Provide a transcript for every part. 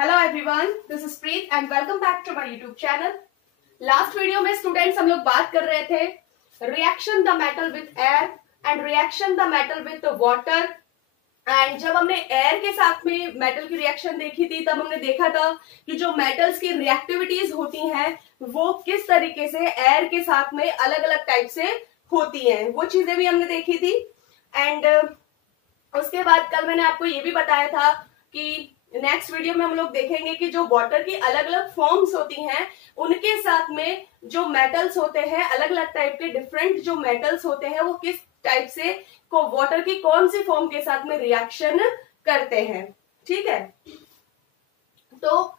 Hello everyone, this is Preet and welcome back to my YouTube channel. Last video में students हम लोग बात कर रहे थे reaction the metal with air and reaction the metal with water. And जब हमने एयर के साथ में मेटल की रिएक्शन देखी थी तब हमने देखा था कि जो मेटल्स की रिएक्टिविटीज होती हैं वो किस तरीके से एयर के साथ में अलग अलग टाइप से होती हैं, वो चीजें भी हमने देखी थी। एंड उसके बाद कल मैंने आपको ये भी बताया था कि नेक्स्ट वीडियो में हम लोग देखेंगे कि जो वाटर की अलग अलग फॉर्म्स होती हैं उनके साथ में जो मेटल्स होते हैं, अलग अलग टाइप के डिफरेंट जो मेटल्स होते हैं वो किस टाइप से को वाटर की कौन सी फॉर्म के साथ में रिएक्शन करते हैं। ठीक है, तो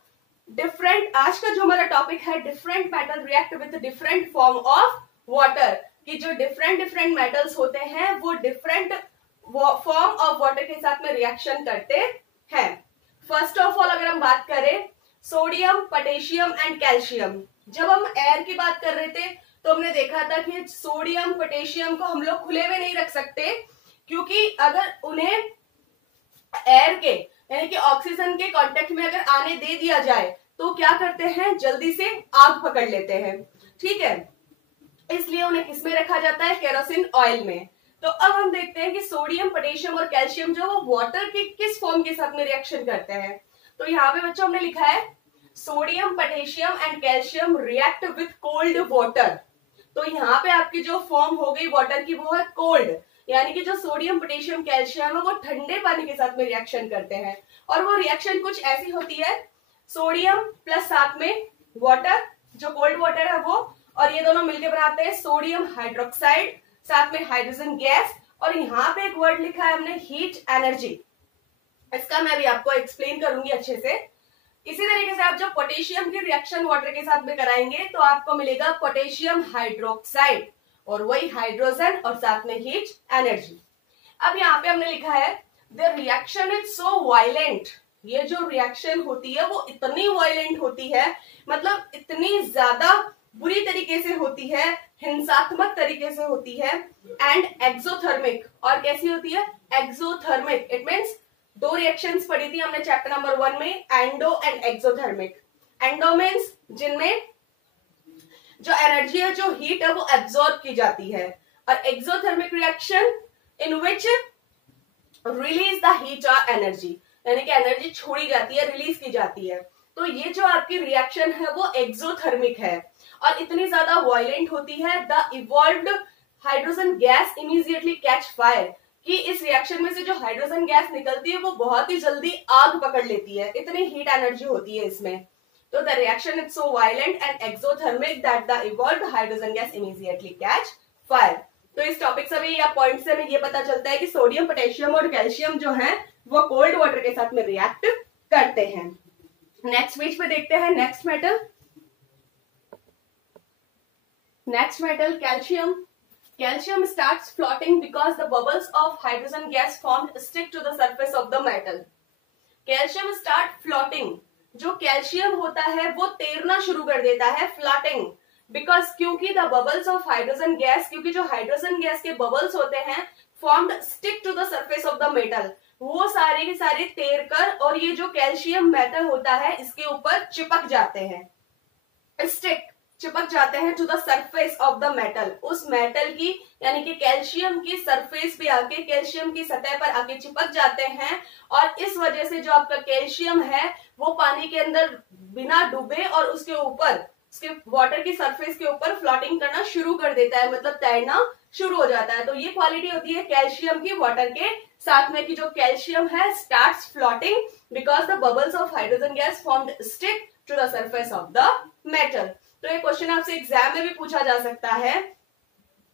डिफरेंट आज का जो हमारा टॉपिक है different metal react with different form of water, कि जो डिफरेंट मेटल्स होते हैं वो डिफरेंट फॉर्म ऑफ वाटर के साथ में रिएक्शन करते हैं। फर्स्ट ऑफ ऑल अगर हम बात करें सोडियम, पोटेशियम एंड कैल्शियम, जब हम एयर की बात कर रहे थे तो हमने देखा था कि सोडियम पोटेशियम को हम लोग खुले में नहीं रख सकते, क्योंकि अगर उन्हें एयर के यानी कि ऑक्सीजन के कांटेक्ट में अगर आने दे दिया जाए तो क्या करते हैं, जल्दी से आग पकड़ लेते हैं। ठीक है, इसलिए उन्हें किसमें रखा जाता है, केरोसिन ऑयल में। तो अब हम देखते हैं कि सोडियम, पोटेशियम और कैल्शियम जो वो वाटर के किस फॉर्म के साथ में रिएक्शन करते हैं। तो यहाँ पे बच्चों हमने लिखा है sodium, potassium and calcium react with cold water. तो यहाँ पे आपकी जो फॉर्म हो गई वाटर की वो है कोल्ड, यानी कि जो सोडियम, पोटेशियम, कैल्शियम है वो ठंडे पानी के साथ में रिएक्शन करते हैं। और वो रिएक्शन कुछ ऐसी होती है, सोडियम प्लस साथ में वाटर, जो कोल्ड वाटर है वो, और ये दोनों मिलकर बनाते हैं सोडियम हाइड्रोक्साइड, साथ में हाइड्रोजन गैस। और यहाँ पे एक वर्ड लिखा है हमने हीट एनर्जी, इसका मैं भी आपको एक्सप्लेन करूंगी अच्छे से। इसी तरीके से आप जब पोटेशियम की रिएक्शन वाटर के साथ में कराएंगे तो आपको मिलेगा पोटेशियम हाइड्रोक्साइड और वही हाइड्रोजन और साथ में हीट एनर्जी। अब यहाँ पे हमने लिखा है the reaction is so violent, ये जो रिएक्शन होती है वो इतनी वायलेंट होती है, मतलब इतनी ज्यादा बुरी तरीके से होती है, हिंसात्मक तरीके से होती है। एंड एक्सोथर्मिक, और कैसी होती है, एक्सोथर्मिक। इट मीन्स दो रिएक्शंस पढ़ी थी हमने चैप्टर नंबर 1 में, endo and exothermic. Endo means जिनमें जो एनर्जी है, जो हीट है वो एब्सॉर्ब की जाती है, और exothermic reaction in which release the heat और एनर्जी, यानी कि एनर्जी छोड़ी जाती है, रिलीज की जाती है। तो ये जो आपकी रिएक्शन है वो एक्सोथर्मिक है और इतनी ज्यादा वायलेंट होती है। The evolved hydrogen gas immediately catch fire, कि इस रिएक्शन में से जो हाइड्रोजन गैस निकलती है वो बहुत ही जल्दी आग पकड़ लेती है, इतनी हीट एनर्जी होती है इसमें। तो the reaction is so violent and exothermic that the evolved hydrogen gas immediately catch fire. तो इस टॉपिक से भी या पॉइंट से हमें ये पता चलता है कि सोडियम, पोटेशियम और कैल्शियम जो है वो कोल्ड वाटर के साथ में रिएक्ट करते हैं। नेक्स्ट पेज पे देखते हैं next metal. Next metal calcium. Calcium starts floating because the bubbles of hydrogen gas formed stick to the surface of the metal. Calcium start floating, जो कैल्शियम होता है वो तैरना शुरू कर देता है, फ्लोटिंग, बिकॉज क्योंकि the bubbles of hydrogen gas, क्योंकि जो हाइड्रोजन गैस के बबल्स होते हैं formed stick to the surface of the metal, वो सारे के सारे तैर कर और ये जो कैल्शियम मेटल होता है इसके ऊपर चिपक जाते हैं, स्टिक चिपक जाते हैं to the surface of the metal, उस मेटल की यानी कि कैल्शियम की सरफेस पे आके, कैल्शियम की सतह पर आके चिपक जाते हैं। और इस वजह से जो आपका कैल्शियम है वो पानी के अंदर बिना डूबे और उसके ऊपर, उसके वाटर की सरफेस के ऊपर फ्लोटिंग करना शुरू कर देता है, मतलब तैरना शुरू हो जाता है। तो ये क्वालिटी होती है कैल्शियम की वाटर के साथ में, कि जो कैल्शियम है starts floating because the bubbles of hydrogen gas formed stick to the surface of the metal. तो ये क्वेश्चन आपसे एग्जाम में भी पूछा जा सकता है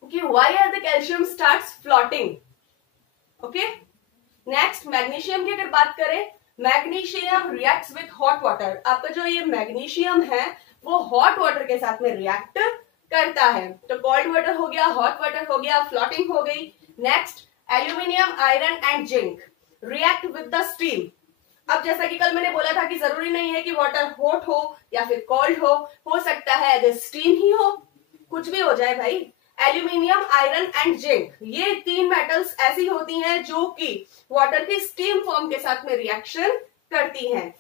कि why are the calcium starts floating. Okay, next magnesium की अगर बात करें, magnesium reacts with hot water. आपका जो ये मैग्नीशियम है वो हॉट वाटर के साथ में रिएक्ट करता है। तो कोल्ड वाटर हो गया, हॉट वाटर हो गया, फ्लोटिंग हो गई। Next aluminium, iron and zinc react with the steam. अब जैसा कि कल मैंने बोला था कि जरूरी नहीं है कि वाटर हॉट हो या फिर कोल्ड हो सकता है अगर स्टीम ही हो, कुछ भी हो जाए भाई। एल्यूमिनियम, आयरन एंड जिंक, ये तीन मेटल्स ऐसी होती हैं जो कि वाटर की स्टीम फॉर्म के साथ में रिएक्शन करती हैं।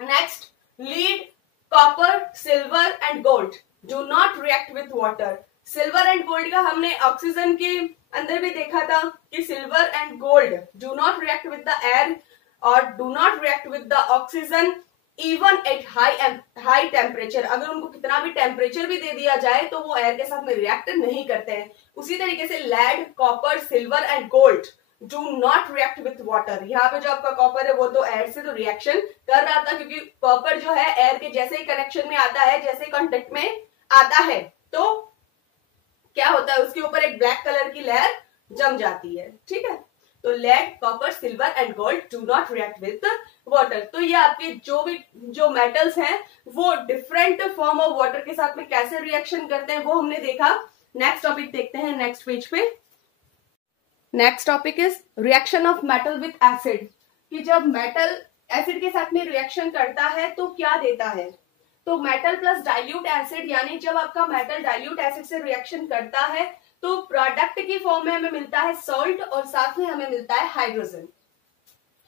Next, lead, copper, silver and gold do not react with water. Silver and gold का हमने ऑक्सीजन के अंदर भी देखा था कि silver and gold do not react with the air और do not react with the oxygen even at high temperature. अगर उनको कितना भी टेम्परेचर भी दे दिया जाए तो वो एयर के साथ में रिएक्ट नहीं करते हैं। उसी तरीके से lead, copper, silver and gold do not react with water. यहाँ पे जो आपका कॉपर है वो तो एयर से तो रिएक्शन कर रहा था, क्योंकि कॉपर जो है एयर के जैसे ही कनेक्शन में आता है, जैसे ही कॉन्टेक्ट में आता है तो क्या होता है, उसके ऊपर एक ब्लैक कलर की लेयर जम जाती है। ठीक है, तो lead, copper, silver and gold do not react with water. तो ये आपके जो मेटल्स हैं वो डिफरेंट फॉर्म ऑफ वाटर के साथ में कैसे रिएक्शन करते हैं वो हमने देखा। नेक्स्ट टॉपिक देखते हैं नेक्स्ट पेज पे। Next topic is reaction of metal with acid, कि जब मेटल एसिड के साथ में रिएक्शन करता है तो क्या देता है। तो मेटल प्लस डाइल्यूट एसिड, यानी जब आपका मेटल डाइल्यूट एसिड से रिएक्शन करता है तो प्रोडक्ट की फॉर्म में हमें मिलता है सॉल्ट और साथ में हमें मिलता है हाइड्रोजन।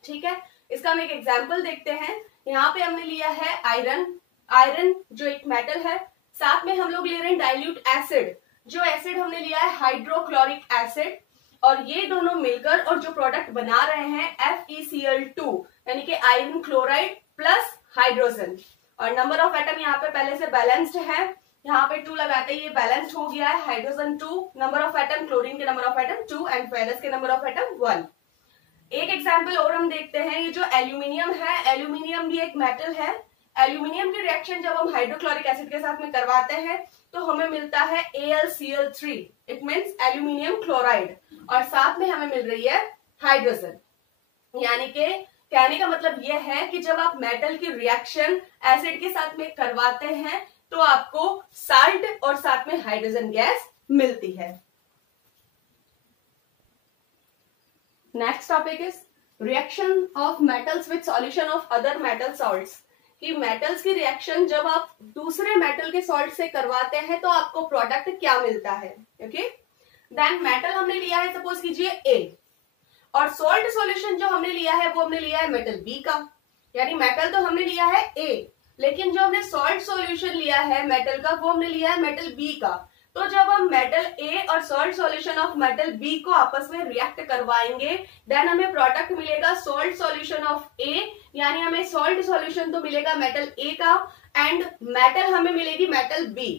ठीक है, इसका हम एक एग्जांपल देखते हैं। यहाँ पे हमने लिया है आयरन, आयरन जो एक मेटल है, साथ में हम लोग ले रहे हैं डाइल्यूट एसिड, जो एसिड हमने लिया है हाइड्रोक्लोरिक एसिड, और ये दोनों मिलकर और जो प्रोडक्ट बना रहे हैं FeCl2 यानी कि आयरन क्लोराइड प्लस हाइड्रोजन। और नंबर ऑफ एटम यहाँ पे पहले से बैलेंस्ड है, यहाँ पे 2 लगाते ही ये बैलेंस्ड हो गया है। Hydrogen 2, number of atom, chlorine के number of atom 2 and ferrous के नंबर ऑफ एटम 1। एक एग्जांपल और हम देखते हैं, ये जो एल्यूमिनियम है, एल्यूमिनियम भी एक मेटल है। एल्यूमिनियम की रिएक्शन जब हम हाइड्रोक्लोरिक एसिड के साथ में करवाते हैं तो हमें मिलता है AlCl3, it means aluminium chloride, और साथ में हमें मिल रही है हाइड्रोजन। यानी कि कहने का मतलब यह है कि जब आप मेटल की रिएक्शन एसिड के साथ में करवाते हैं तो आपको साल्ट और साथ में हाइड्रोजन गैस मिलती है। Next topic is reaction of metals with solution of other metal salts, कि मेटल्स की रिएक्शन जब आप दूसरे मेटल के सॉल्ट से करवाते हैं तो आपको प्रोडक्ट क्या मिलता है। ओके, देन मेटल हमने लिया है सपोज कीजिए A, और सॉल्ट सॉल्यूशन जो हमने लिया है वो हमने लिया है मेटल B का। यानी मेटल तो हमने लिया है A, लेकिन जो हमने सॉल्ट सॉल्यूशन लिया है मेटल का वो हमने लिया है मेटल B का। तो जब हम मेटल A और salt solution of metal B को आपस में रिएक्ट करवाएंगे देन हमें प्रोडक्ट मिलेगा सॉल्ट सॉल्यूशन ऑफ A, यानी हमें सॉल्ट सॉल्यूशन तो मिलेगा मेटल A का एंड मेटल हमें मिलेगी मेटल B।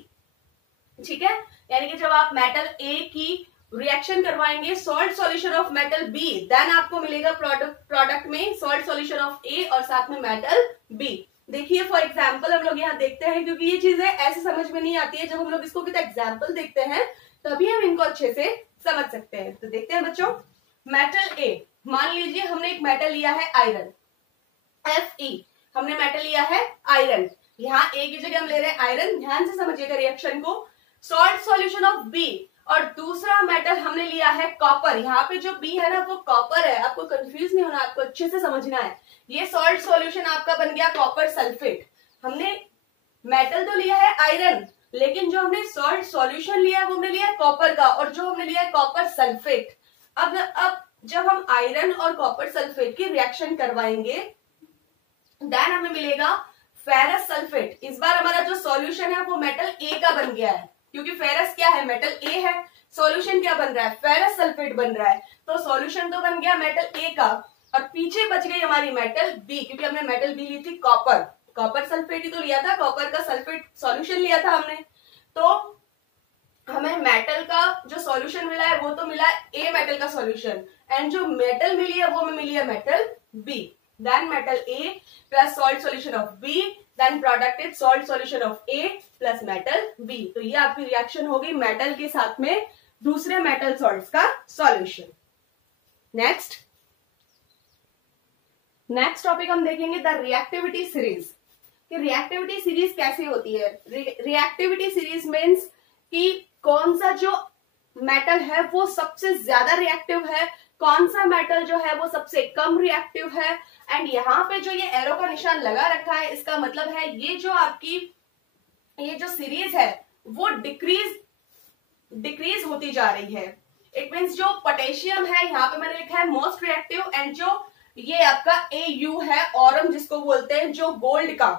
ठीक है, यानी कि जब आप मेटल A की रिएक्शन करवाएंगे salt solution of metal B, then आपको मिलेगा प्रोडक्ट में सॉल्ट सॉल्यूशन ऑफ A और साथ में मेटल B। देखिए फॉर एग्जाम्पल हम लोग यहाँ देखते हैं, क्योंकि ये चीजें ऐसे समझ में नहीं आती है, जब हम लोग इसको विद एग्जाम्पल देखते हैं तभी हम इनको अच्छे से समझ सकते हैं। तो देखते हैं बच्चों, मेटल A, मान लीजिए हमने एक मेटल लिया है आयरन, Fe, हमने मेटल लिया है आयरन, यहाँ A की जगह हम ले रहे हैं आयरन। ध्यान से समझिएगा रिएक्शन को। सॉल्ट सॉल्यूशन ऑफ B, और दूसरा मेटल हमने लिया है कॉपर। यहाँ पे जो B है ना वो कॉपर है, आपको कंफ्यूज नहीं होना, आपको अच्छे से समझना है। ये सॉल्ट सॉल्यूशन आपका बन गया कॉपर सल्फेट। हमने मेटल तो लिया है आयरन, लेकिन जो हमने सॉल्ट सॉल्यूशन लिया है वो हमने लिया है कॉपर का, और जो हमने लिया है कॉपर सल्फेट। अब जब हम आयरन और कॉपर सल्फेट की रिएक्शन करवाएंगे देन हमें मिलेगा फेरस सल्फेट। इस बार हमारा जो सॉल्यूशन है वो मेटल A का बन गया है, क्योंकि फेरस क्या है, मेटल A है। सॉल्यूशन क्या बन रहा है, फेरस सल्फेट बन रहा है। तो सॉल्यूशन तो बन गया मेटल A का, और पीछे बच गई हमारी मेटल B, क्योंकि हमने मेटल B ली थी कॉपर सल्फेट ही तो लिया था, कॉपर का सल्फेट सॉल्यूशन लिया था हमने। तो हमें मेटल का जो सॉल्यूशन मिला है वो तो मिला है A मेटल का सॉल्यूशन, एंड जो मेटल मिली है वो हमें मिली है metal B। Then metal A plus salt solution of B, then product is salt solution of A plus metal B। तो ये आपकी रिएक्शन होगी मेटल के साथ में दूसरे मेटल सॉल्ट्स का सॉल्यूशन। नेक्स्ट टॉपिक हम देखेंगे द रिएक्टिविटी सीरीज, कि रिएक्टिविटी सीरीज कैसे होती है। रिएक्टिविटी सीरीज मीन्स कि कौन सा जो मेटल है वो सबसे ज्यादा रिएक्टिव है, कौन सा मेटल जो है वो सबसे कम रिएक्टिव है। एंड यहाँ पे जो ये एरो का निशान लगा रखा है इसका मतलब है ये जो आपकी ये जो सीरीज है वो डिक्रीज होती जा रही है। इट मीन्स जो पोटेशियम है यहाँ पे मैंने लिखा है मोस्ट रिएक्टिव, एंड जो ये आपका AU है, ऑरम जिसको बोलते हैं, जो गोल्ड का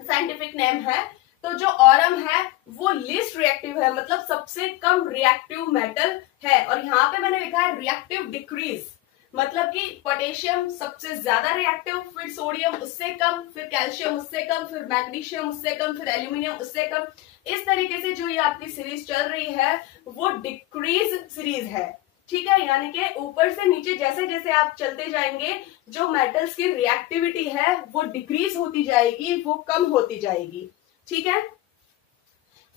साइंटिफिक नेम है। तो जो ऑरम है वो लीस्ट रिएक्टिव है, मतलब सबसे कम रिएक्टिव मेटल है। और यहाँ पे मैंने लिखा है रिएक्टिव डिक्रीज, मतलब कि पोटेशियम सबसे ज्यादा रिएक्टिव, फिर सोडियम उससे कम, फिर कैल्शियम उससे कम, फिर मैग्नीशियम उससे कम, फिर एल्यूमिनियम उससे कम। इस तरीके से जो ये आपकी सीरीज चल रही है वो डिक्रीज सीरीज है, ठीक है। यानी कि ऊपर से नीचे जैसे जैसे आप चलते जाएंगे जो मेटल्स की रिएक्टिविटी है वो डिक्रीज होती जाएगी, वो कम होती जाएगी, ठीक है।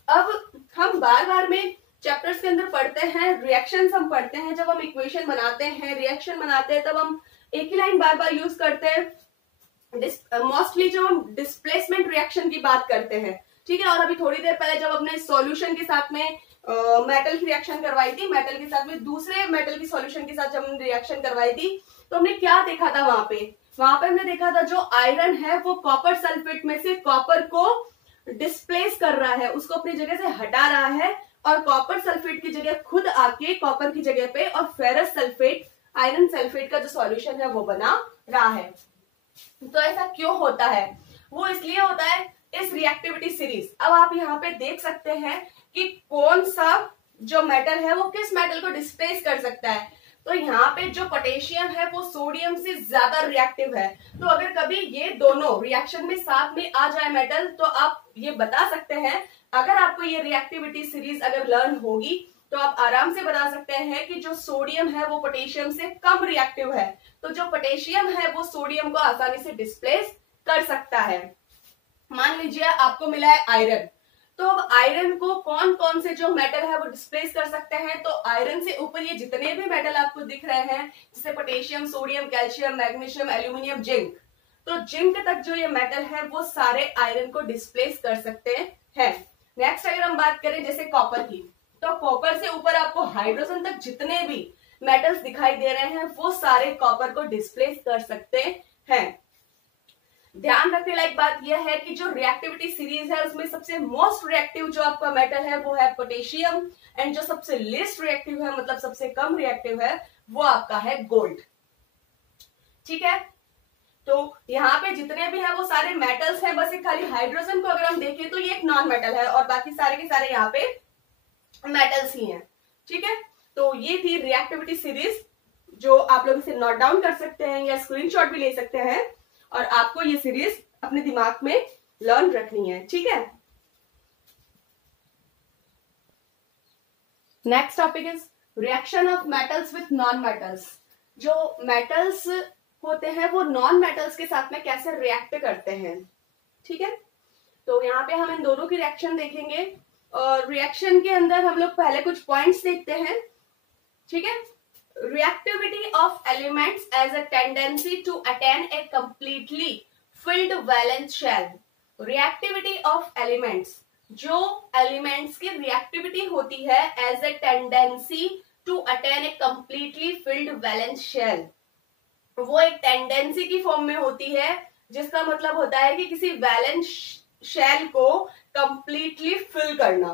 अब हम बार बार में चैप्टर्स के अंदर पढ़ते हैं, रिएक्शंस हम पढ़ते हैं, जब हम इक्वेशन बनाते हैं, रिएक्शन बनाते हैं, तब हम एक ही लाइन बार बार यूज करते हैं। मोस्टली जो हम डिस्प्लेसमेंट रिएक्शन की बात करते हैं, ठीक है। और अभी थोड़ी देर पहले जब हमने सॉल्यूशन के साथ में मेटल की रिएक्शन करवाई थी, मेटल के साथ में दूसरे मेटल की सॉल्यूशन के साथ जब हमने रिएक्शन करवाई थी, तो हमने क्या देखा था वहां पे हमने देखा था जो आयरन है वो कॉपर सल्फेट में से कॉपर को डिस्प्लेस कर रहा है, उसको अपनी जगह से हटा रहा है, और कॉपर सल्फेट की जगह खुद आके कॉपर की जगह पे और फेरस सल्फेट, आयरन सल्फेट का जो सॉल्यूशन है वो बना रहा है। तो ऐसा क्यों होता है? वो इसलिए होता है इस रिएक्टिविटी सीरीज। अब आप यहाँ पे देख सकते हैं कि कौन सा जो मेटल है वो किस मेटल को डिस्प्लेस कर सकता है। तो यहाँ पे जो पोटेशियम है वो सोडियम से ज्यादा रिएक्टिव है। तो अगर कभी ये दोनों रिएक्शन में साथ में आ जाए मेटल, तो आप ये बता सकते हैं, अगर आपको ये रिएक्टिविटी सीरीज अगर लर्न होगी तो आप आराम से बता सकते हैं कि जो सोडियम है वो पोटेशियम से कम रिएक्टिव है, तो जो पोटेशियम है वो सोडियम को आसानी से डिस्प्लेस कर सकता है। मान लीजिए आपको मिला है आयरन, तो अब आयरन को कौन कौन से जो मेटल है वो डिस्प्लेस कर सकते हैं? तो आयरन से ऊपर ये जितने भी मेटल आपको दिख रहे हैं, जैसे potassium, sodium, calcium, magnesium, aluminium, zinc, तो जिंक तक जो ये मेटल है वो सारे आयरन को डिस्प्लेस कर सकते हैं। नेक्स्ट अगर हम बात करें जैसे कॉपर की, तो कॉपर से ऊपर आपको हाइड्रोजन तक जितने भी मेटल्स दिखाई दे रहे हैं वो सारे कॉपर को डिस्प्लेस कर सकते हैं। ध्यान रखने लायक बात यह है कि जो रिएक्टिविटी सीरीज है उसमें सबसे मोस्ट रिएक्टिव जो आपका मेटल है वो है पोटेशियम, एंड जो सबसे लिस्ट रिएक्टिव है, मतलब सबसे कम रिएक्टिव है, वो आपका है गोल्ड, ठीक है। तो यहाँ पे जितने भी है वो सारे मेटल्स हैं, बस एक खाली हाइड्रोजन को अगर हम देखें तो ये एक नॉन मेटल है, और बाकी सारे के सारे यहाँ पे मेटल्स ही हैं, ठीक है। तो ये थी रिएक्टिविटी सीरीज, जो आप लोग इसे नोट डाउन कर सकते हैं या स्क्रीनशॉट भी ले सकते हैं, और आपको ये सीरीज अपने दिमाग में लर्न रखनी है, ठीक है। Next topic is reaction of metals with non metals. जो मेटल्स होते हैं वो नॉन मेटल्स के साथ में कैसे रिएक्ट करते हैं, ठीक है। तो यहाँ पे हम इन दोनों की रिएक्शन देखेंगे, और रिएक्शन के अंदर हम लोग पहले कुछ पॉइंट्स देखते हैं, ठीक है। Reactivity of elements as a tendency to attain a completely filled valence shell. Reactivity of elements, जो elements की reactivity होती है as a tendency to attain a completely filled valence shell, वो एक tendency की फॉर्म में होती है, जिसका मतलब होता है कि किसी वैलेंस शेल को completely fill करना।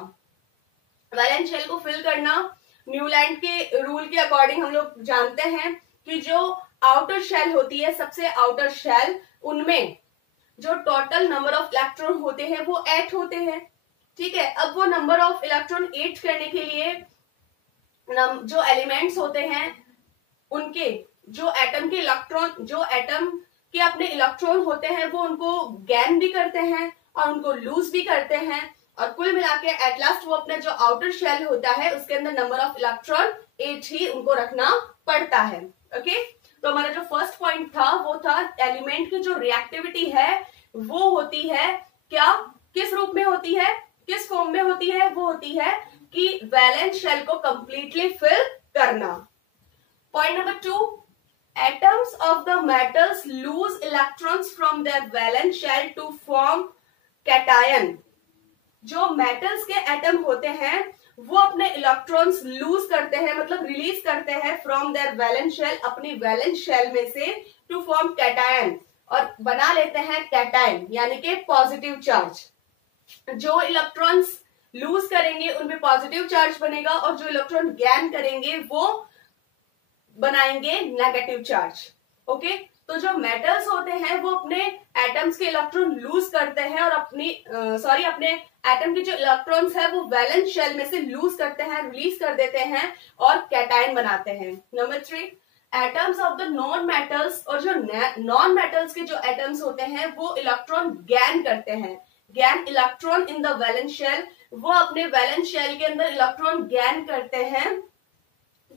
वैलेंस शेल को फिल करना न्यूलैंड के रूल के अकॉर्डिंग हम लोग जानते हैं कि जो आउटर शेल होती है, सबसे आउटर शेल, उनमें जो टोटल नंबर ऑफ इलेक्ट्रॉन होते हैं वो 8 होते हैं, ठीक है। अब वो नंबर ऑफ इलेक्ट्रॉन 8 करने के लिए जो एलिमेंट्स होते हैं उनके जो एटम के इलेक्ट्रॉन, जो एटम के अपने इलेक्ट्रॉन होते हैं वो उनको गेन भी करते हैं और उनको लूज भी करते हैं, और कुल मिला के एट लास्ट वो अपना जो आउटर शेल होता है उसके अंदर नंबर ऑफ इलेक्ट्रॉन 8 ही उनको रखना पड़ता है, ओके। तो हमारा जो फर्स्ट पॉइंट था वो था एलिमेंट की जो रिएक्टिविटी है वो होती है क्या, किस रूप में होती है, किस फॉर्म में होती है, वो होती है कि वैलेंस शेल को कंप्लीटली फिल करना। Point number 2, atoms of the metals lose electrons from their valence shell to form cation. जो मेटल्स के एटम होते हैं वो अपने इलेक्ट्रॉन्स लूज करते हैं, मतलब रिलीज करते हैं फ्रॉम देयर वैलेंस शेल, अपनी वैलेंस शेल में से, टू फॉर्म कैटायन, और बना लेते हैं कैटायन यानी कि पॉजिटिव चार्ज। जो इलेक्ट्रॉन्स लूज करेंगे उनमें पॉजिटिव चार्ज बनेगा, और जो इलेक्ट्रॉन गेन करेंगे वो बनाएंगे नेगेटिव चार्ज। ओके, तो जो मेटल्स होते हैं वो अपने एटम्स के इलेक्ट्रॉन लूज करते हैं और अपने एटम के जो इलेक्ट्रॉन्स है वो वैलेंस शेल में से लूज करते हैं, रिलीज कर देते हैं और कैटायन बनाते हैं। Number 3, atoms of the non metals, और जो नॉन मेटल्स के जो एटम्स होते हैं वो इलेक्ट्रॉन गैन करते हैं, gain electron in the valence shell, वो अपने वैलेंस शेल के अंदर इलेक्ट्रॉन गैन करते हैं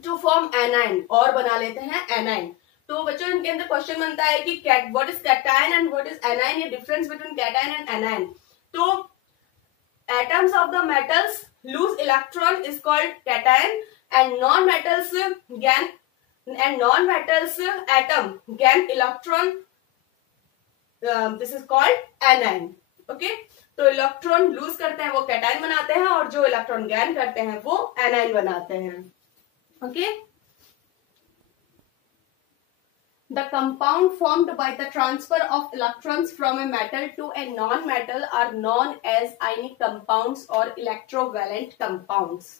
टू फॉर्म एनाइन, और बना लेते हैं एनाइन। तो बच्चों इनके अंदर क्वेश्चन बनता है कि what is cation and what is anion, ये difference between cation and anion. तो atoms of the metals lose electron is called cation and non metals atom gain electron, this is called anion. Okay, तो electron lose करते हैं वो cation बनाते हैं और जो इलेक्ट्रॉन गैन करते हैं वो एनाइन बनाते हैं। Okay, the compound formed by the transfer of electrons from a metal to a non-metal are known as ionic compounds or electrovalent compounds।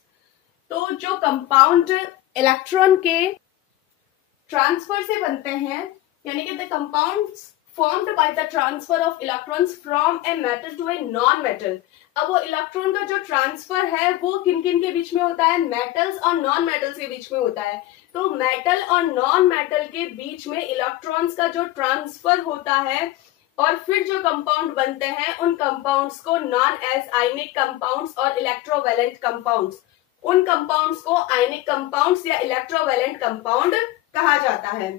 तो जो कंपाउंड इलेक्ट्रॉन के ट्रांसफर से बनते हैं, यानी कि the compounds formed by the transfer of electrons from a metal to a non-metal। अब वो इलेक्ट्रॉन का जो ट्रांसफर है वो किन किन के बीच में होता है, मेटल्स और नॉन मेटल्स के बीच में होता है। तो मेटल और नॉन मेटल के बीच में इलेक्ट्रॉन्स का जो ट्रांसफर होता है और फिर जो कंपाउंड बनते हैं उन कंपाउंड्स को नॉन एज आयनिक कंपाउंड्स और इलेक्ट्रोवैलेंट कंपाउंड्स, उन कंपाउंड्स को आयनिक कंपाउंड्स या इलेक्ट्रोवैलेंट कंपाउंड कहा जाता है।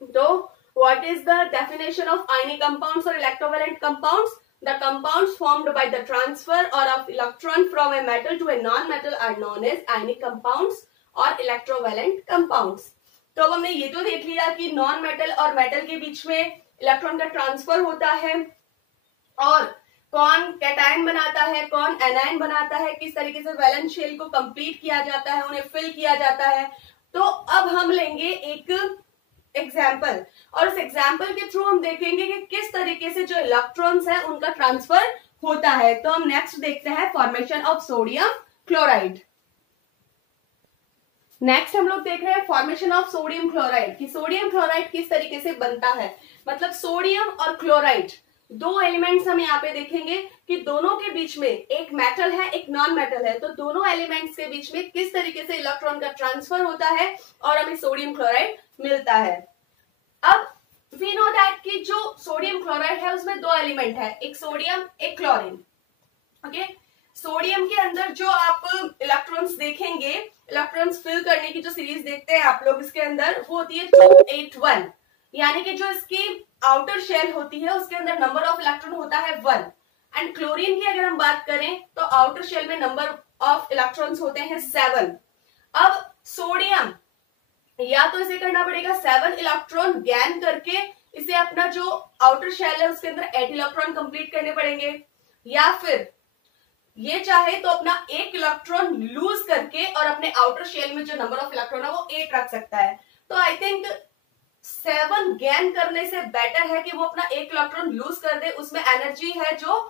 तो what is the definition of ionic compounds और electrovalent compounds? The compounds formed by the transfer or of electron from a metal to a non-metal are known as ionic compounds और electrovalent compounds. तो अब हमने ये तो देख लिया कि नॉन मेटल और मेटल के बीच में इलेक्ट्रॉन का ट्रांसफर होता है और कौन कैटायन बनाता है, कौन एनायन बनाता है, किस तरीके से वैलेंस शेल को कंप्लीट किया जाता है, उन्हें फिल किया जाता है। तो अब हम लेंगे एक एग्जाम्पल और उस एग्जाम्पल के थ्रू हम देखेंगे कि किस तरीके से जो इलेक्ट्रॉन्स है उनका ट्रांसफर होता है। तो हम नेक्स्ट देखते हैं formation of sodium chloride. Next हम लोग देख रहे हैं फॉर्मेशन ऑफ सोडियम क्लोराइड, कि सोडियम क्लोराइड किस तरीके से बनता है। मतलब सोडियम और क्लोराइड दो एलिमेंट्स हम यहाँ पे देखेंगे कि दोनों के बीच में एक मेटल है एक नॉन मेटल है, तो दोनों एलिमेंट्स के बीच में किस तरीके से इलेक्ट्रॉन का ट्रांसफर होता है और हमें सोडियम क्लोराइड मिलता है। अब वी नो दैट कि जो सोडियम क्लोराइड है उसमें दो एलिमेंट है, एक सोडियम एक क्लोरीन। ओके, सोडियम के अंदर जो आप इलेक्ट्रॉन्स देखेंगे, इलेक्ट्रॉन्स फिल करने की जो सीरीज देखते हैं आप लोग, इसके अंदर वो होती है 281, यानी कि जो इसकी आउटर शेल होती है उसके अंदर नंबर ऑफ इलेक्ट्रॉन होता है 1। एंड क्लोरीन की अगर हम बात करें तो आउटर शेल में नंबर ऑफ इलेक्ट्रॉन्स होते हैं 7। अब सोडियम या तो इसे करना पड़ेगा 7 इलेक्ट्रॉन गैन करके इसे अपना जो आउटर शेल है उसके अंदर 8 इलेक्ट्रॉन कंप्लीट करने पड़ेंगे, या फिर ये चाहे तो अपना 1 इलेक्ट्रॉन लूज करके और अपने आउटर शेल में जो नंबर ऑफ इलेक्ट्रॉन है वो 8 रख सकता है। तो आई थिंक 7 गैन करने से बेटर है कि वो अपना 1 इलेक्ट्रॉन लूज कर दे, उसमें एनर्जी है जो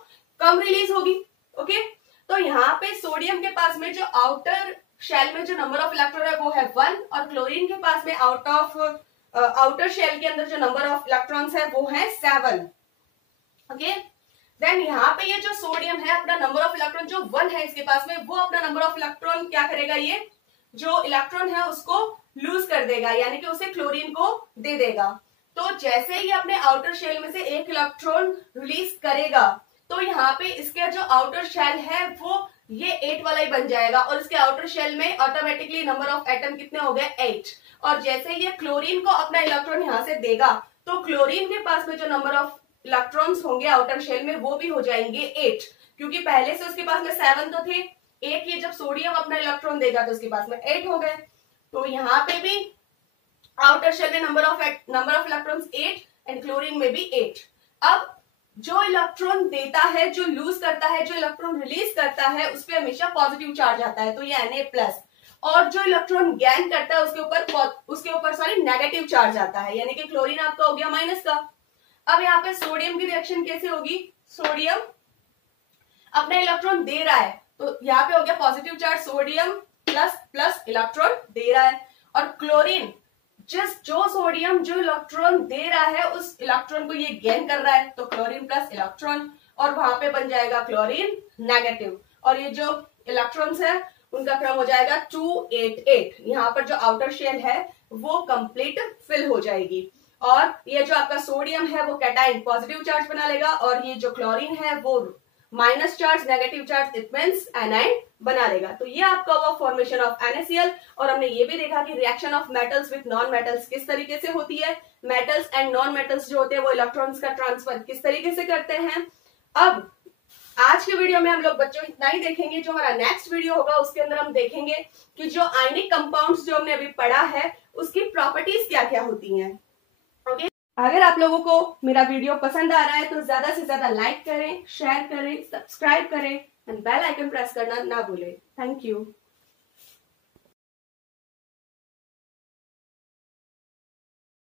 कम रिलीज होगी। ओके, तो यहाँ पे सोडियम के पास में जो आउटर शेल में जो नंबर ऑफ इलेक्ट्रॉन है वो है 1 और क्लोरीन के पास में आउटर शेल के अंदर जो नंबर ऑफ इलेक्ट्रॉन्स है वो है 7। ओके, देन यहाँ पे ये जो सोडियम है अपना नंबर ऑफ इलेक्ट्रॉन जो 1 है इसके पास में, वो अपना नंबर ऑफ इलेक्ट्रॉन क्या करेगा, ये जो इलेक्ट्रॉन है उसको लूज कर देगा, यानी कि उसे क्लोरीन को दे देगा। तो जैसे ही अपने आउटर शेल में से 1 इलेक्ट्रॉन रिलीज करेगा तो यहाँ पे इसका जो आउटर शेल है वो ये 8 वाला ही बन जाएगा और इसके आउटर शेल में ऑटोमेटिकली नंबर ऑफ एटम कितने हो गए, 8। और जैसे ये क्लोरीन को अपना इलेक्ट्रॉन यहाँ से देगा तो क्लोरीन के पास में जो नंबर ऑफ इलेक्ट्रॉन्स होंगे आउटर शेल में वो भी हो जाएंगे 8, क्योंकि पहले से उसके पास में 7 तो थे, 8 ये जब सोडियम अपना इलेक्ट्रॉन देगा तो उसके पास में 8 हो गए। तो यहाँ पे भी आउटर शेल में number of electrons 8 and chlorine में भी 8। अब जो इलेक्ट्रॉन देता है, जो लूज करता है, जो इलेक्ट्रॉन रिलीज करता है उस पर हमेशा पॉजिटिव चार्ज आता है, तो ये Na+, और जो इलेक्ट्रॉन गैन करता है उसके ऊपर नेगेटिव चार्ज आता है, यानी कि क्लोरीन आपका हो गया माइनस का। अब यहाँ पे सोडियम की रिएक्शन कैसे होगी, सोडियम अपना इलेक्ट्रॉन दे रहा है तो यहाँ पे हो गया positive charge, sodium plus plus electron दे रहा है, और क्लोरीन जो सोडियम जो इलेक्ट्रॉन दे रहा है उस इलेक्ट्रॉन को ये गेन कर रहा है, तो क्लोरीन प्लस इलेक्ट्रॉन, और वहां पे बन जाएगा क्लोरीन नेगेटिव, और ये जो इलेक्ट्रॉन्स है उनका क्रम हो जाएगा 288। यहाँ पर जो आउटर शेल है वो कंप्लीट फिल हो जाएगी, और ये जो आपका सोडियम है वो कैटाइन पॉजिटिव चार्ज बना लेगा, और ये जो क्लोरीन है वो minus charge negative charge it means A9 बना लेगा। तो ये आपका हुआ फॉर्मेशन ऑफ NaCl। और हमने ये भी देखा कि reaction of metals with non metals किस तरीके से होती है, मेटल्स एंड नॉन मेटल्स जो होते हैं वो इलेक्ट्रॉन्स का ट्रांसफर किस तरीके से करते हैं। अब आज के वीडियो में हम लोग बच्चों इतना ही देखेंगे। जो हमारा नेक्स्ट वीडियो होगा उसके अंदर हम देखेंगे कि जो आयनिक कंपाउंड्स जो हमने अभी पढ़ा है उसकी प्रॉपर्टीज क्या क्या होती हैं। ओके, अगर आप लोगों को मेरा वीडियो पसंद आ रहा है तो ज्यादा से ज्यादा लाइक करें, शेयर करें, सब्सक्राइब करें एंड बेल आइकन प्रेस करना ना भूलें। Thank you.